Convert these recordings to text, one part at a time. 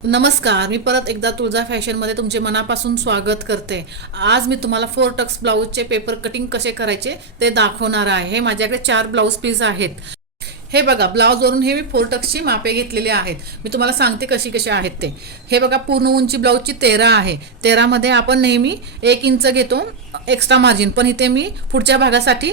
नमस्कार मी परत एकदा तुळजा फॅशनमध्ये तुमचे मनापासून स्वागत करते. आज मी तुम्हाला फोर टक्स ब्लाऊजचे पेपर कटिंग कसे करायचे ते दाखवणार आहे. हे माझ्याकडे चार ब्लाऊज पीस आहेत. हे बघा ब्लाऊजवरून हे मी फोर टक्सची मापे घेतलेली आहेत. मी तुम्हाला सांगते कशी कशी आहेत ते. हे बघा पूर्ण उंची ब्लाऊजची तेरा आहे. तेरामध्ये आपण नेहमी एक इंच घेतो एक्स्ट्रा मार्जिन पण इथे मी पुढच्या भागासाठी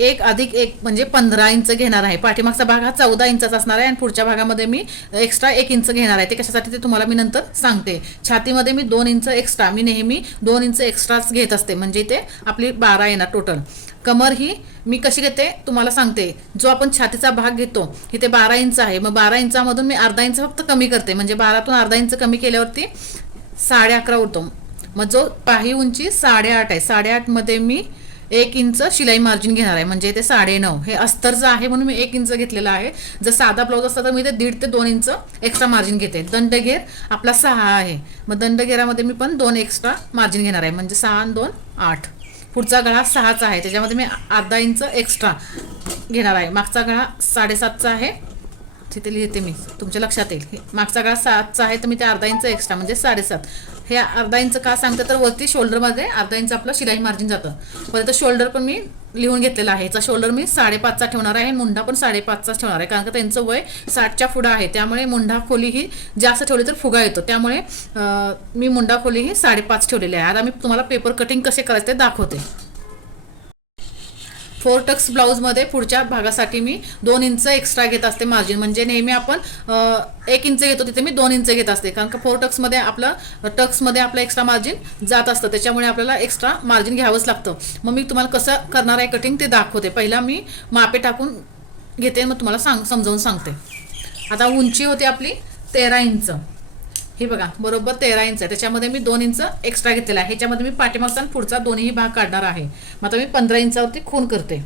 एक अधिक एक म्हणजे पंधरा इंच घेणार आहे. पाठीमागचा भाग हा चौदा इंचाचा असणार आहे आणि पुढच्या भागामध्ये मी एक्स्ट्रा एक इंच घेणार आहे. ते कशासाठी ते तुम्हाला मी नंतर सांगते. छातीमध्ये मी दोन इंच एक्स्ट्रा मी नेहमी दोन इंच एक्स्ट्राच घेत असते. म्हणजे ते आपली बारा येणार टोटल कमर ही मी कशी घेते? तुम्हाला सांगते. जो आपण छातीचा भाग घेतो इथे बारा इंच आहे. मग बारा इंचामधून मी अर्धा इंच फक्त कमी करते. म्हणजे बारातून अर्धा इंच कमी केल्यावरती साडे अकरा उरतो. मग जो पाही उंची साडेआठ आहे. साडेआठमध्ये मी एक इंच शिलाई मार्जिन घेणार आहे. म्हणजे ते साडे नऊ हे अस्तरचं आहे म्हणून मी एक इंच घेतलेलं आहे. जर साधा ब्लाऊज असता तर मी ते दीड ते दोन इंच एक्स्ट्रा मार्जिन घेते. दंडघेर आपला सहा आहे. मग दंडघेरामध्ये मी पण दोन एक्स्ट्रा मार्जिन घेणार आहे. म्हणजे सहा आणि दोन आठ. पुढचा गळा सहाचा आहे. त्याच्यामध्ये मी अर्धा इंच एक्स्ट्रा घेणार आहे. मागचा गळा साडेसातचा आहे. तिथे लिहिते मी तुमच्या लक्षात येईल. हे मागचा काळ सातचा आहे तर मी ते अर्धा इंच एक्स्ट्रा म्हणजे साडेसात. हे अर्धा इंच का सांगते तर वरती शोल्डरमध्ये अर्धा इंच आपलं शिलाई मार्जिन जातं. परत शोल्डर पण मी लिहून घेतलेला आहे. याचा शोल्डर मी साडेपाचचा ठेवणार आहे मुंडा पण साडेपाचचाच ठेवणार आहे. कारण का त्यांचं वय साठच्या पुढं आहे. त्यामुळे मुंडा खोली ही जास्त ठेवली तर फुगा येतो. त्यामुळे मी मुंडा खोली ही साडेपाच ठेवलेली आहे. आता मी तुम्हाला पेपर कटिंग कसे करायचे ते दाखवते. फोर टक्स ब्लाऊजमध्ये पुढच्या भागासाठी मी दोन इंच एक्स्ट्रा घेत असते मार्जिन म्हणजे नेहमी आपण एक इंच घेतो तिथे मी दोन इंच घेत असते. कारण का फोर टक्समध्ये आपलं टक्समध्ये आपलं एक्स्ट्रा मार्जिन जात असतं. त्याच्यामुळे आपल्याला एक्स्ट्रा मार्जिन घ्यावंच लागतं. मग मी तुम्हाला कसं करणार आहे कटिंग ते दाखवते. पहिला मी मापे टाकून घेते मग तुम्हाला सांग समजावून सांगते. आता उंची होती आपली तेरा इंच. हे बघा बरोबर तेरा इंच आहे. त्याच्यामध्ये मी दोन इंच एक्स्ट्रा घेतलेला आहे. ह्याच्यामध्ये मी पाठीमागचा आणि पुढचा दोन्ही भाग काढणार आहे. मग आता मी पंधरा इंचावरती खून करते.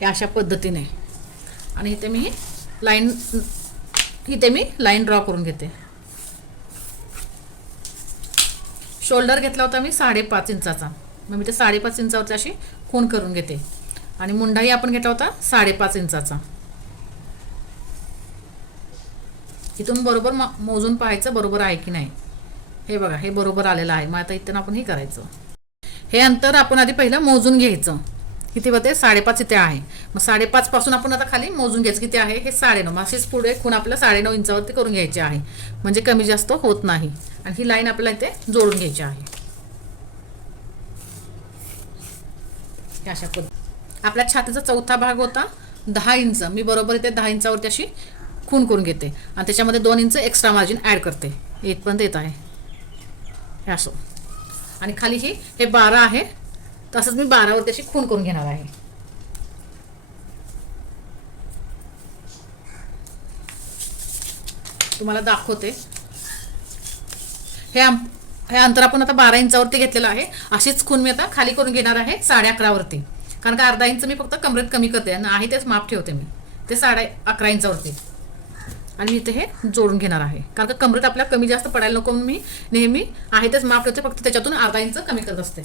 हे अशा पद्धतीने. आणि इथे मी लाईन इथे मी लाईन ड्रॉ करून घेते. शोल्डर घेतला होता मी साडेपाच इंचाचा. मग मी ते साडेपाच इंचावरती अशी खून करून घेते. आणि मुंडाही आपण घेतला होता साडेपाच इंचाचा. इथून बरोबर म- मोजून पाहायचं बरोबर आहे की नाही. हे बघा हे बरोबर आलेलं आहे. मग आता इथून आपण हे करायचं. हे अंतर आपण आधी पहिलं मोजून घ्यायचं. किती होते? साडेपाच इथे आहे. मग साडेपाच पासून आपण आता खाली मोजून घ्यायचं. किती आहे? हे साडेनऊ. मग अशीच पुढे खूण आपलं साडेनऊ इंचावरती करून घ्यायचे आहे. म्हणजे कमी जास्त होत नाही. आणि ही लाईन आपल्याला इथे जोडून घ्यायची आहे. अशा पद्धत आपल्या छातीचा चौथा भाग होता दहा इंच. मी बरोबर इथे दहा इंचावरती अशी खून करून घेते. आणि त्याच्यामध्ये दोन इंच एक्स्ट्रा मार्जिन ॲड करते. इथपर्यंत येत आहे. हे असो. आणि खाली ही हे बारा आहे. तसंच मी बारावरती अशी खून करून घेणार आहे. तुम्हाला दाखवते. हे आम हे अंतर आपण आता बारा इंचावरती घेतलेलं आहे. अशीच खून मी आता खाली करून घेणार आहे साडे अकरावरती. कारण का अर्धा इंच मी फक्त कमरेत कमी करते आणि आहे तेच माप ठेवते मी. ते साडे अकरा इंचावरती. आणि मी इथे हे जोडून घेणार आहे. कारण का कमरेत आपल्या कमी जास्त पडायला नको म्हणून मी नेहमी आहे तेच माफ ठेवते फक्त त्याच्यातून अर्धा इंच कमी करत असते.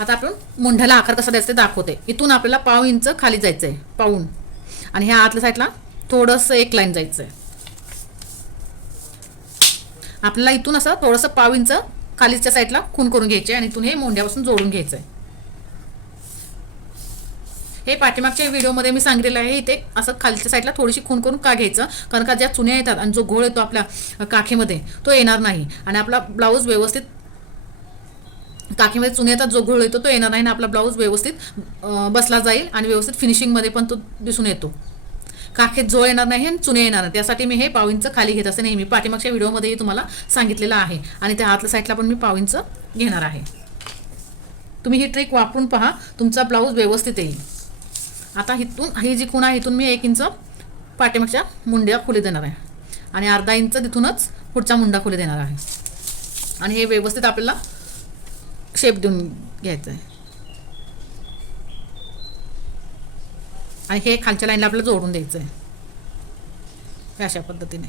आता आपण मुंढ्याला आकार कसा द्यायचा ते दाखवते. इथून आपल्याला पाव इंच खाली जायचं आहे पाऊन. आणि ह्या आतल्या साईडला थोडंसं एक लाईन जायचं आहे आपल्याला इथून असं थोडंसं पाव इंच खालीच्या साईडला खून करून घ्यायचे आणि इथून हे मोंढ्यापासून जोडून घ्यायचं आहे हे पाठीमागच्या व्हिडिओमध्ये मी सांगितलेलं आहे इथे असं खालच्या साईडला थोडीशी खून करून का घ्यायचं? कारण का ज्या चुन्या येतात आणि जो घोळ येतो आपल्या काखेमध्ये तो येणार नाही. आणि आपला ब्लाऊज व्यवस्थित काखेमध्ये चुन्याचा येतात जो घोळ येतो तो येणार नाही आणि आपला ब्लाऊज व्यवस्थित बसला जाईल आणि व्यवस्थित फिनिशिंगमध्ये पण तो दिसून येतो. काखेत जोळ येणार नाही आणि चुने येणार नाही. त्यासाठी मी हे पाव खाली घेत असते नेहमी. पाठीमागच्या व्हिडिओमध्येही तुम्हाला सांगितलेलं आहे. आणि त्या आतल्या साईडला पण मी पाव घेणार आहे. तुम्ही ही ट्रिक वापरून पहा. तुमचा ब्लाऊज व्यवस्थित येईल. आता इथून ही जी खूण आहे इथून मी एक इंच पाठीमागच्या मुंड्या खोली देणार आहे. आणि अर्धा इंच तिथूनच पुढचा मुंडा खोली देणार आहे. आणि हे व्यवस्थित आपल्याला शेप देऊन घ्यायचं आहे. आणि हे खालच्या लाईनला आपल्याला जोडून द्यायचं आहे. अशा पद्धतीने.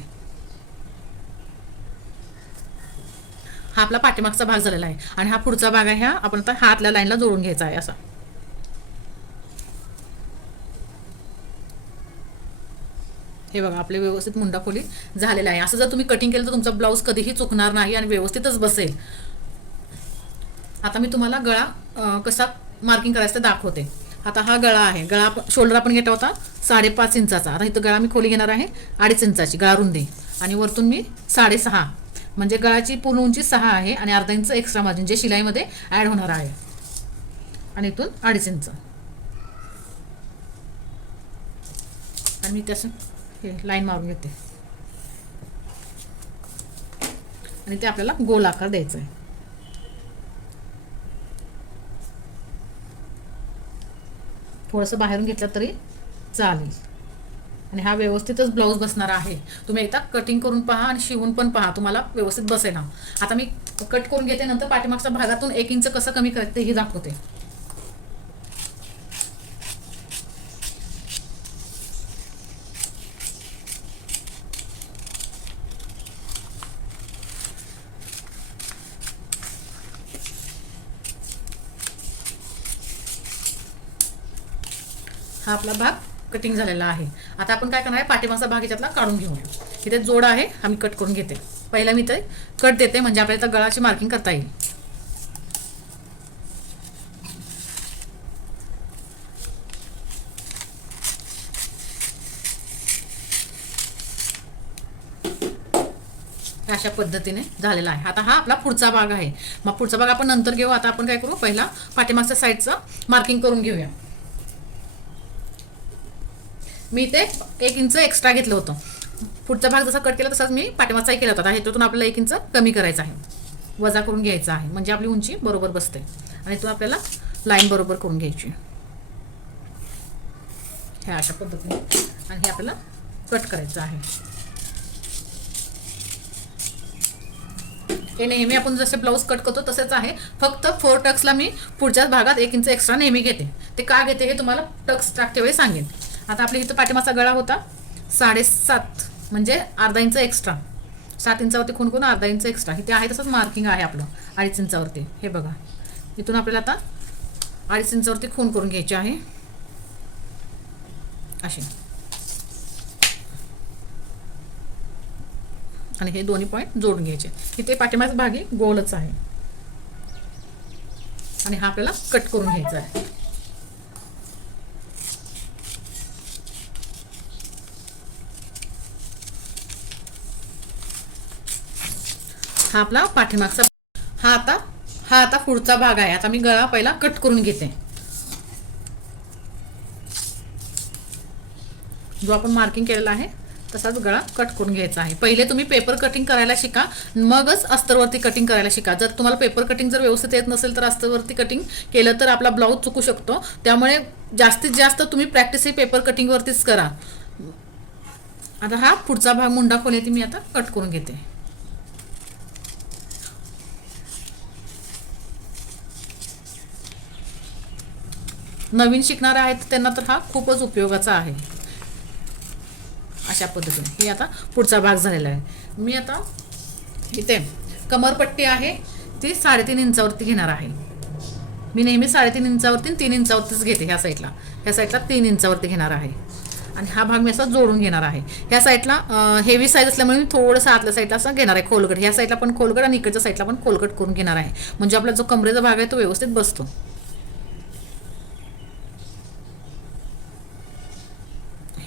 हा आपला पाठीमागचा भाग झालेला आहे. आणि हा पुढचा भाग आहे हा आपण आता हातल्या लाईनला जोडून घ्यायचा आहे असा. हे बघा आपले व्यवस्थित मुंडाखोली झालेला आहे. असं जर तुम्ही कटिंग केलं तर तुमचा ब्लाऊज कधीही चुकणार नाही आणि व्यवस्थितच बसेल. आता मी तुम्हाला गळा कसा मार्किंग करायचं दाखवते. आता हा गळा आहे. गळा शोल्डर आपण घेतला होता साडेपाच इंचाचा. आता इथं गळा मी खोली घेणार आहे अडीच इंचाची गळा रुंदी. आणि वरतून मी साडेसहा. म्हणजे गळाची पूर्ण उंची सहा आहे आणि अर्धा इंच एक्स्ट्रा मार्जिन जे शिलाईमध्ये ॲड होणार आहे. आणि इथून अडीच इंच. आणि मी तसं हे लाईन मारून घेते. आणि ते आपल्याला गोल आकार द्यायचा आहे थोडंसं बाहेरून घेतलं तरी चालेल. आणि हा व्यवस्थितच ब्लाऊज बसणार आहे. तुम्ही एकदा कटिंग करून पहा आणि शिवून पण पहा. तुम्हाला व्यवस्थित बसेल आता मी कट करून घेते नंतर पाठीमागच्या भागातून एक इंच कसं कमी करते हे दाखवते. हा आपला भाग कटिंग झालेला आहे. आता आपण काय करणार आहे? पाठीमागचा भाग याच्यातला काढून घेऊया इथे जोड आहे आम्ही कट करून घेते. पहिला मी ते कट देते म्हणजे आपल्याला इथं गळाची मार्किंग करता येईल. अशा पद्धतीने झालेला आहे. आता हा आपला पुढचा भाग आहे. मग पुढचा भाग आपण नंतर घेऊ. आता आपण काय करू? पहिला पाठीमागच्या साईडचं मार्किंग करून घेऊया. मी ते एक इंच एक्स्ट्रा घेतलं होतं. पुढचा भाग जसा कट केला तसाच मी पाठीमागचाही केला होता. ह्याच्यातून आपल्याला एक इंच कमी करायचा आहे. वजा करून घ्यायचा आहे. म्हणजे आपली उंची बरोबर बसते. आणि तो आपल्याला लाईन बरोबर करून घ्यायची. ह्या अशा पद्धतीने. आणि हे आपल्याला कट करायचं आहे. हे नेहमी आपण जसे ब्लाऊज कट करतो तसेच आहे. फक्त फोर टक्सला मी पुढच्या भागात एक इंच एक्स्ट्रा नेहमी घेते. ते का घेते हे तुम्हाला टक्स टाकते वेळी सांगेन. आता आपल्या इथं पाठीमागचा गळा होता. साडेसात म्हणजे अर्धा इंच एक्स्ट्रा सात इंचावरती खून करून अर्धा इंच एक्स्ट्रा इथे आहे तसंच मार्किंग आहे आपलं अडीच इंचावरती. हे बघा. इथून आपल्याला आता अडीच इंचावरती खून करून घ्यायची आहे. अशी. आणि हे दोन्ही पॉईंट जोडून घ्यायचे. इथे पाठीमागचा भागी गोलच आहे. आणि हा आपल्याला कट करून घ्यायचा आहे. हा आपला पाठीमागचा हा आता हा आता पुढचा भाग आहे. आता मी गळा पहिला कट करून घेते. जो आपण मार्किंग केलेला आहे तसाच गळा कट करून घ्यायचा आहे. पहिले तुम्ही पेपर कटिंग करायला शिका मगच अस्तरवरती कटिंग करायला शिका. जर तुम्हाला पेपर कटिंग जर व्यवस्थित येत नसेल तर अस्तरवरती कटिंग केलं तर आपला ब्लाऊज चुकू शकतो. त्यामुळे जास्तीत जास्त तुम्ही प्रॅक्टिस ही पेपर कटिंगवरतीच करा. आता हा पुढचा भाग मुंडा खोल येते मी आता कट करून घेते. नवीन शिकणारे आहेत त्यांना तर हा खूपच उपयोगाचा आहे. अशा पद्धतीने. हे आता पुढचा भाग झालेला आहे. मी आता इथे कमरपट्टी आहे ती साडेतीन इंचावरती घेणार आहे. मी नेहमी साडेतीन इंचावरती तीन इंचावरतीच घेते ह्या साईडला. ह्या साईडला तीन इंचावरती घेणार आहे. आणि हा भाग मी असा जोडून घेणार आहे. ह्या साईडला हेवी साईज असल्यामुळे मी थोडंसं आतल्या साईडला असं घेणार आहे खोलगट. ह्या साईडला पण खोलगट आणि इकडच्या साईडला पण खोलगट करून घेणार आहे. म्हणजे आपला जो कमरेचा भाग आहे तो व्यवस्थित बसतो.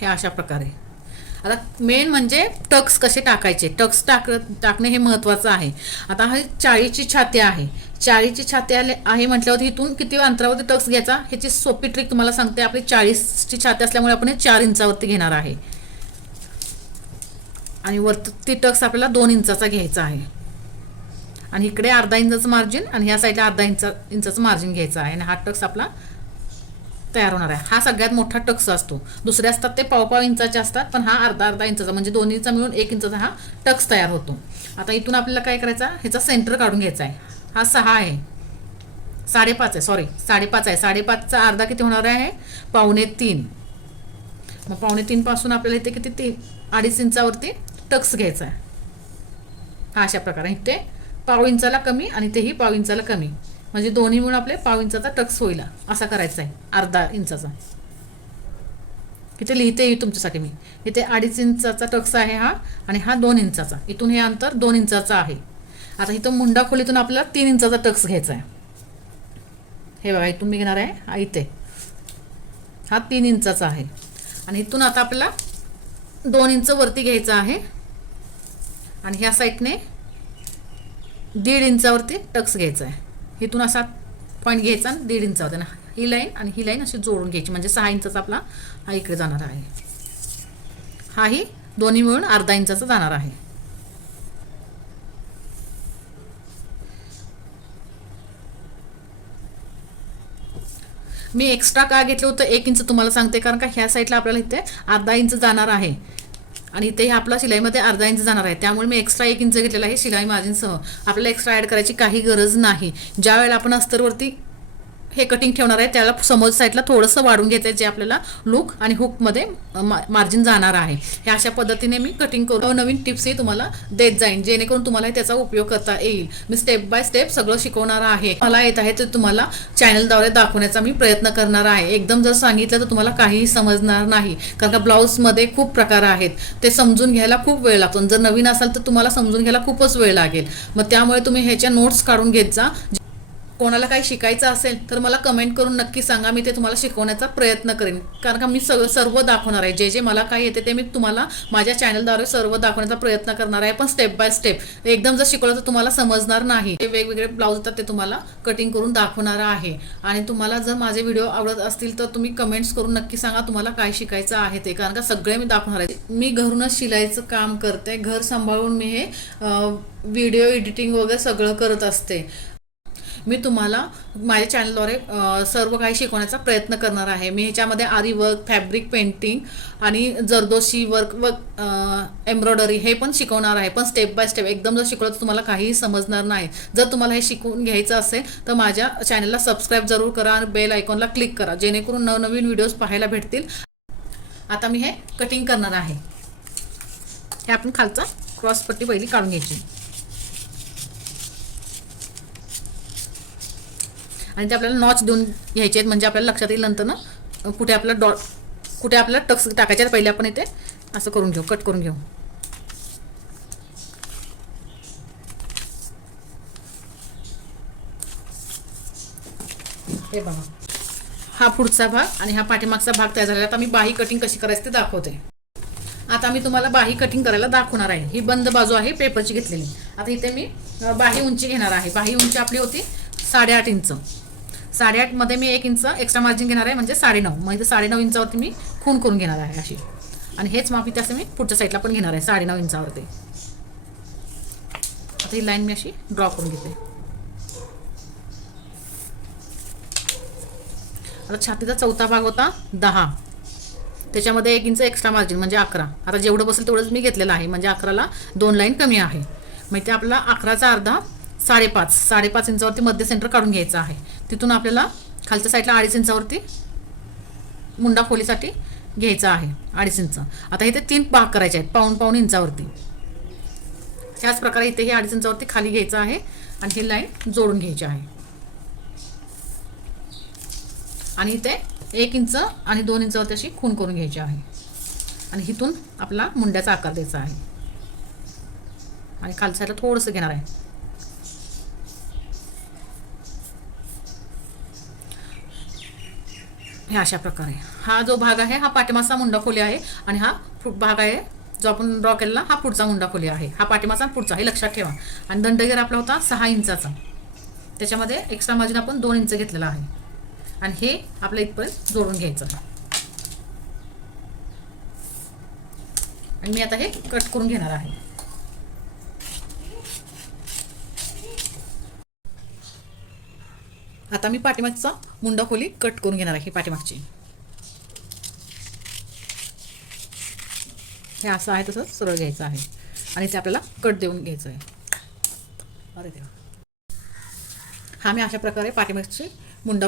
हे अशा प्रकारे. आता मेन म्हणजे टक्स कसे टाकायचे? टक्स टाक टाकणे हे महत्त्वाचं आहे. आता हा चाळीची छाती आहे. चाळीची छाती आले आहे म्हटल्यावर इथून किती अंतरावरती टक्स घ्यायचा? ह्याची सोपी ट्रिक तुम्हाला सांगते. आपली चाळीसची छाती असल्यामुळे आपण हे चार इंचावरती घेणार आहे. आणि वरती टक्स आपल्याला दोन इंचाचा घ्यायचा आहे. आणि इकडे अर्धा इंचाचं मार्जिन आणि ह्या साईडला अर्धा इंचा इंचाचं मार्जिन घ्यायचं आहे. आणि हा टक्स आपला तयार होणार आहे. हा सगळ्यात मोठा टक्स असतो. दुसरे असतात ते पाव पाव इंचाचे असतात पण हा अर्धा अर्धा इंचाचा म्हणजे दोन्हीचा मिळून एक इंचाचा हा टक्स तयार होतो. आता इथून आपल्याला काय करायचा ह्याचा सेंटर काढून घ्यायचा आहे. हा सहा आहे. साडेपाच आहे सॉरी साडेपाच आहे. साडेपाचचा अर्धा किती होणार आहे? पावणे तीन. मग पावणे तीनपासून आपल्याला इथे किती? ती अडीच इंचावरती टक्स घ्यायचा आहे. हा अशा प्रकारे इथे पाव इंचाला कमी आणि तेही पाव इंचाला कमी. म्हणजे दोन्ही मिळून आपले पाव इंचाचा टक्स होईल. असा करायचा आहे अर्धा इंचाचा. इथे लिहिते तुमच्यासाठी मी. इथे अडीच इंचाचा टक्स आहे हा आणि हा दोन इंचाचा. इथून हे अंतर दोन इंचाचा आहे. आता इथं मुंडा खोलीतून आपल्याला तीन इंचाचा टक्स घ्यायचा आहे हे बघा इथून मी घेणार आहे हा इथे. हा तीन इंचाचा आहे. आणि इथून आता आपल्याला दोन इंच वरती घ्यायचं आहे. आणि ह्या साईडने दीड इंचावरती टक्स घ्यायचा आहे इथून असा पॉईंट घ्यायचा आणि दीड इंचावरती ना ही लाईन आणि ही लाईन अशी जोडून घ्यायची. म्हणजे सहा इंचाचा आपला हा इकडे जाणार आहे. हाही दोन्ही मिळून अर्धा इंचाचा जाणार आहे. मी एक्स्ट्रा का घेतलं होतं? एक इंच तुम्हाला सांगते. कारण का ह्या साईडला आपल्याला इथे अर्धा इंच जाणार आहे. आणि इथे आपला शिलाईमध्ये अर्धा इंच जाणार आहे. त्यामुळे मी एक्स्ट्रा एक इंच घेतलेला आहे शिलाई मार्जिनसह आपल्याला एक्स्ट्रा ॲड करायची काही गरज नाही. ज्या वेळेला आपण अस्तरवरती हे कटिंग ठेवणार आहे. त्याला समोर साईडला थोडंसं वाढून घ्यायचं आहे जे आपल्याला लुक आणि हुकमध्ये मार्जिन जाणार आहे. हे अशा पद्धतीने मी कटिंग करून नवीन टिप्सही तुम्हाला देत जाईन. जेणेकरून तुम्हाला त्याचा उपयोग करता येईल. मी स्टेप बाय स्टेप सगळं शिकवणार आहे. मला येत आहे ते तुम्हाला चॅनलद्वारे दाखवण्याचा मी प्रयत्न करणार आहे. एकदम जर सांगितलं तर तुम्हाला काहीही समजणार नाही. कारण का ब्लाऊजमध्ये खूप प्रकार आहेत. ते समजून घ्यायला खूप वेळ लागतो. जर नवीन असाल तर तुम्हाला समजून घ्यायला खूपच वेळ लागेल. मग त्यामुळे तुम्ही ह्याच्या नोट्स काढून घेत जा. कोणाला काही शिकायचं असेल तर मला कमेंट करून नक्की सांगा. मी ते तुम्हाला शिकवण्याचा प्रयत्न करेन. कारण का मी सगळं सर्व दाखवणार आहे. जे जे मला काही येते ते मी तुम्हाला माझ्या चॅनलद्वारे सर्व दाखवण्याचा प्रयत्न करणार आहे. पण स्टेप बाय स्टेप एकदम जर शिकवलं तर तुम्हाला समजणार नाही. ते वेगवेगळे ब्लाऊज येतात ते तुम्हाला कटिंग करून दाखवणार आहे. आणि तुम्हाला जर माझे व्हिडिओ आवडत असतील तर तुम्ही कमेंट्स करून नक्की सांगा तुम्हाला काय शिकायचं आहे ते. कारण का सगळे मी दाखवणार आहे. मी घरूनच शिलाईचं काम करते. घर सांभाळून मी हे व्हिडिओ एडिटिंग वगैरे सगळं करत असते. मी तुम्हाला माझ्या चॅनलद्वारे सर्व काही शिकवण्याचा प्रयत्न करणार आहे. मी ह्याच्यामध्ये आरी वर्क फॅब्रिक पेंटिंग आणि जरदोशी वर्क व एम्ब्रॉयडरी हे पण शिकवणार आहे. पण स्टेप बाय स्टेप एकदम जर शिकवलं तर तुम्हाला काहीही समजणार नाही. जर तुम्हाला हे शिकवून घ्यायचं असेल तर माझ्या चॅनलला सबस्क्राईब जरूर करा आणि बेल आयकॉनला क्लिक करा. जेणेकरून नवनवीन व्हिडिओज पाहायला भेटतील. आता मी हे कटिंग करणार आहे. हे आपण खालचा क्रॉसपट्टी पहिली काढून घ्यायची. आणि ते आपल्याला नॉच देऊन घ्यायचे आहेत. म्हणजे आपल्याला लक्षात येईल नंतर ना कुठे आपला डॉ कुठे आपल्याला टक्स टाकायचे आहेत पहिले आपण इथे. असं करून घेऊ कट करून घेऊ. हे बघा. हा पुढचा भाग आणि हा पाठीमागचा भाग तयार झालेला आता मी बाही कटिंग कशी करायची ते दाखवते. आता मी तुम्हाला बाही कटिंग करायला दाखवणार आहे. ही बंद बाजू आहे पेपरची घेतलेली. आता इथे मी बाही उंची घेणार आहे. बाही उंची आपली होती साडेआठ इंच. साडेआठमध्ये मी एक इंच एक्स्ट्रा मार्जिन घेणार आहे म्हणजे साडेनऊ. मग इथे साडेनऊ इंचावरती मी खून करून घेणार आहे अशी. आणि हेच माप इथे असं मी पुढच्या साईडला पण घेणार आहे साडेनऊ इंचावरती. आता ही लाईन मी अशी ड्रॉ करून घेते. आता छातीचा चौथा भाग होता दहा. त्याच्यामध्ये एक इंच एक्स्ट्रा मार्जिन म्हणजे अकरा. आता जेवढं बसेल तेवढंच मी घेतलेलं आहे म्हणजे अकराला दोन लाईन कमी आहे. मग ते आपला अकराचा अर्धा साडेपाच साडेपाच इंचावरती मध्य सेंटर काढून घ्यायचं आहे. तिथून आपल्याला खालच्या साईडला अडीच इंचावरती मुंडा खोलीसाठी घ्यायचं आहे अडीच इंच. आता इथे तीन भाग करायचे आहेत पाऊण पाऊण इंचावरती. त्याच प्रकारे इथे हे अडीच इंचावरती खाली घ्यायचं आहे आणि ही लाईन जोडून घ्यायची आहे. आणि इथे एक इंच आणि दोन इंचावरती अशी खून करून घ्यायची आहे. आणि इथून आपला मुंड्याचा आकार द्यायचा आहे. आणि खालच्या साईडला थोडंसं घेणार आहे. हे अशा प्रकारे. हा जो भाग आहे हा पाठीमागचा मुंडा खोली आहे आणि हा फुट भाग आहे जो आपण ड्रॉ केलेला हा पुढचा मुंडा खोली आहे. हा पाठीमागचा आणि पुढचा हे लक्षात ठेवा. आणि दंडगेर आपला होता सहा इंचाचा. त्याच्यामध्ये एक्स्ट्रा मार्जिन आपण दोन इंच घेतलेला आहे. आणि हे आपल्या इथपर्यंत जोडून घ्यायचं. आणि मी आता हे कट करून घेणार आहे. आता मी पाठीमागचा मुंडा खोली कट करून घेणार आहे ही पाठीमागची. हे असं आहे तसं सरळ घ्यायचं आहे. आणि ते आपल्याला कट देऊन घ्यायचं आहे. अरे देवा. हा मी अशा प्रकारे पाठीमागची मुंडा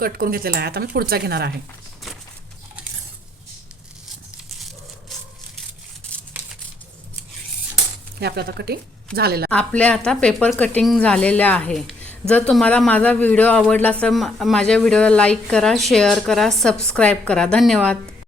कट करून घेतलेला आहे. आता मी पुढचा घेणार आहे. हे आपलं आता कटिंग झालेलं आपल्या आता पेपर कटिंग झालेलं आहे. जर तुम्हाला माझा व्हिडिओ आवडला तर माझ्या व्हिडिओला लाईक करा शेअर करा सबस्क्राईब करा. धन्यवाद.